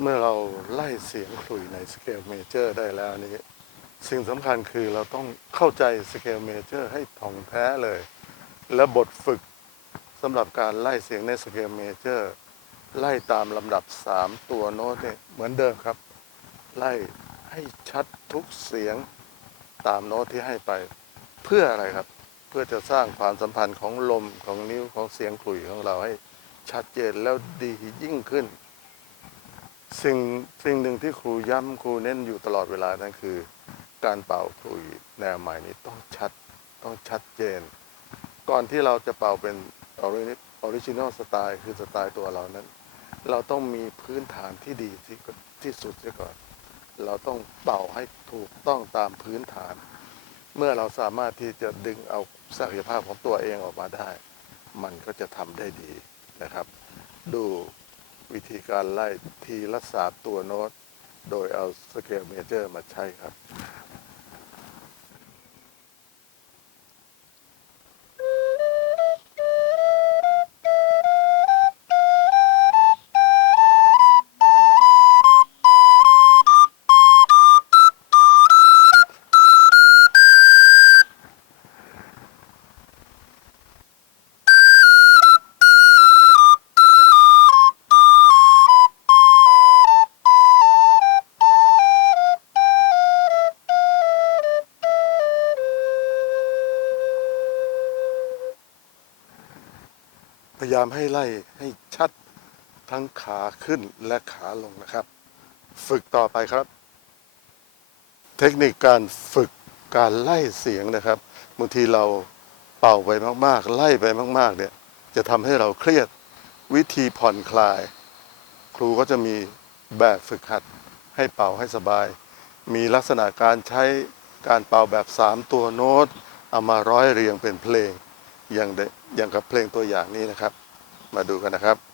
เมื่อเราไล่เสียงขลุ่ยในสเกลเมเจอร์ได้แล้วนี้ สิ่งสำคัญคือเราต้องเข้าใจสเกลเมเจอร์ให้ถ่องแท้เลย และบทฝึกสำหรับการไล่เสียงในสเกลเมเจอร์ไล่ตามลำดับ 3 ตัวโน้ตเนี่ยเหมือนเดิมครับ ไล่ให้ชัดทุกเสียงตามโน้ตที่ให้ไป เพื่ออะไรครับ เพื่อจะสร้างความสัมพันธ์ของลมของนิ้วของเสียงขลุ่ยของเราให้ชัดเจนแล้วดียิ่งขึ้น สิ่งสิ่งหนึ่งที่ครูย้ำครูเน้นอยู่ตลอดเวลานั่นคือ การเป่าขลุ่ยแนวใหม่นี้ต้องชัดต้องชัดเจน ก่อนที่เราจะเป่าเป็นออริจินอลสไตล์คือสไตล์ตัวเรานั้น เราต้องมีพื้นฐานที่ดีที่ที่สุดเสียก่อน เราต้องเป่าให้ถูกต้องตามพื้นฐาน เมื่อเราสามารถที่จะดึงเอาศักยภาพของตัวเองออกมาได้ มันก็จะทำได้ดีนะครับ ดู วิธีการไล่ทีละสามตัวโน้ต โดยเอาสเกลเมเจอร์มาใช้ครับ พยายามให้ไล่ให้ชัดทั้งขาขึ้นและขาลงนะครับ ฝึกต่อไปครับ เทคนิคการฝึกการไล่เสียงนะครับบางทีเราเป่าไปมากๆ ไล่ไปมาก ๆ เนี่ย จะทำให้เราเครียดวิธีผ่อนคลาย ครูก็จะมีแบบฝึกหัดให้เป่าให้สบาย มีลักษณะการใช้การเป่าแบบ 3 ตัวโน้ต เอามาร้อยเรียงเป็นเพลง อย่างเดอย่างกับเพลงตัวอย่างนี้นะครับ มาดูกันนะครับ